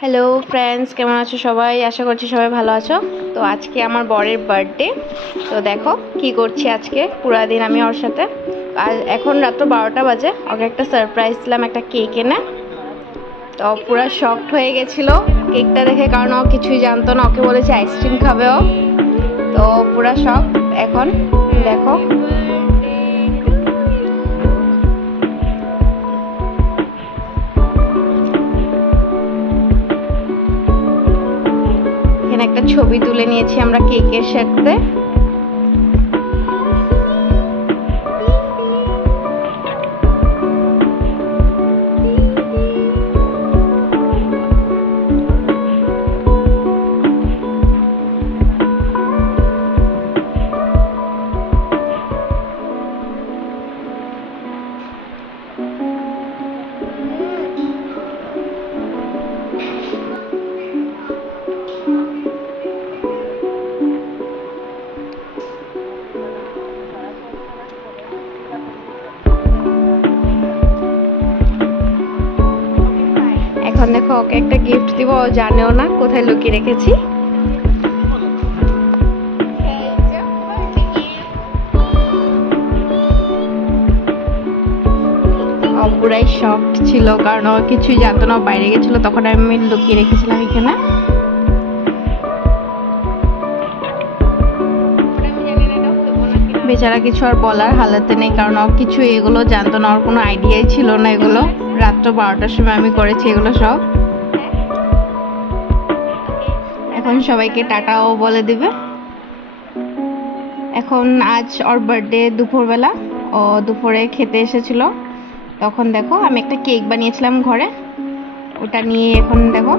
Hello friends, কেমন আছো সবাই? আশা করছি সবাই ভালো আছো। তো আজকে আমার বরের বার্থডে। তো দেখো কি করছি আজকে পুরা দিন আমি ওর সাথে। আর এখন রাত্র 12টা বাজে। ওকে একটা সারপ্রাইজ দিলাম, একটা কেক এনে। তো পুরা শকড হয়ে গেছিলো কেকটা দেখে, কারণ ও কিছুই জানতো না। ওকে বলেছে আইসক্রিম খাবে ও, তো পুরা শক। এখন দেখো একটা ছবি তুলে নিয়েছি আমরা কেকের সাথে। এখন দেখো ওকে একটা গিফট দিব, ও জানেও না কোথায় লুকিয়ে রেখেছি। পুরাই শকড ছিল, কারণ ও কিছুই জানতো না, বাইরে গেছিল, তখন আমি লুকিয়ে রেখেছিলাম এখানে। বেচারা কিছু আর বলার হালাতে নেই, কারণ ও কিছু এগুলো জানতো না, ওর কোনো আইডিয়াই ছিল না। এগুলো রাত্র 12টার সময় আমি করেছি এগুলো সব। এখন সবাইকে টাটাও বলে দিবে। এখন আজ ওর বার্থডে দুপুরবেলা, ও দুপুরে খেতে এসেছিল। তখন দেখো আমি একটা কেক বানিয়েছিলাম ঘরে, ওটা নিয়ে এখন দেখো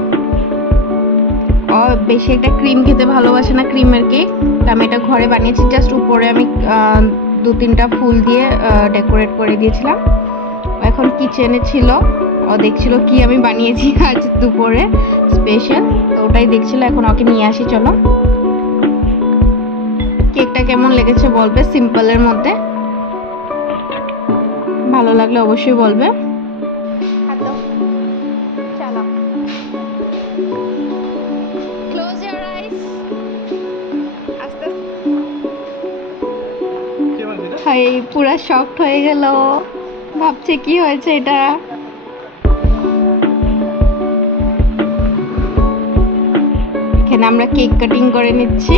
ও বেশি একটা ক্রিম খেতে ভালোবাসে না, ক্রিমের কেক। আমি এটা ঘরে বানিয়েছি, জাস্ট উপরে আমি 2-3টা ফুল দিয়ে ডেকোরেট করে দিয়েছিলাম। এখন কিচেনে ছিল, ও দেখছিল কি আমি বানিয়েছি আজ দুপুরে স্পেশাল, তো ওটাই দেখছিল। এখন ওকে নিয়ে আসি, চলো। কেকটা কেমন লেগেছে বলবে, সিম্পলের মধ্যে। ভালো লাগলে অবশ্যই বলবে। পুরা শকড হয়ে গেল, ভাবছে কি হয়েছে এটা। এখানে আমরা কেক কাটিং করে নিচ্ছি।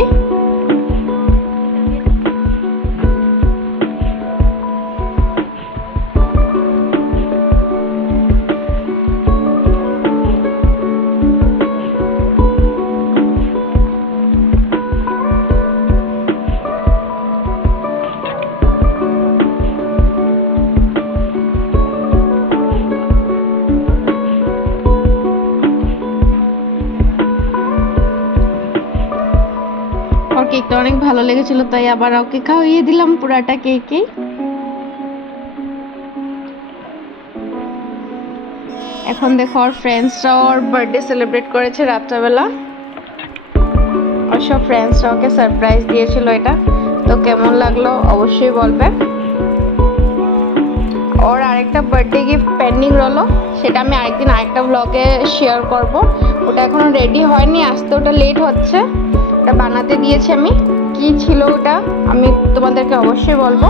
কেকটা অনেক ভালো লেগেছিল, তাই আবার ওকে খাইয়ে দিলাম পুরাটা কেকই। এখন দেখো ওর ফ্রেন্ডসরা ওর বার্থডে সেলিব্রেট করেছে রাত্রেবেলা। ওর সব ফ্রেন্ডসরা ওকে সারপ্রাইজ দিয়েছিল এটা। তো কেমন লাগলো অবশ্যই বলবে। ওর আরেকটা বার্থডে গিফট পেন্ডিং রইলো, সেটা আমি আরেকদিন আরেকটা ব্লগে শেয়ার করব। ওটা এখনো রেডি হয়নি, আসতে ওটা লেট হচ্ছে। ওটা বানাতে দিয়েছি আমি, কি ছিল ওটা আমি তোমাদেরকে অবশ্যই বলবো।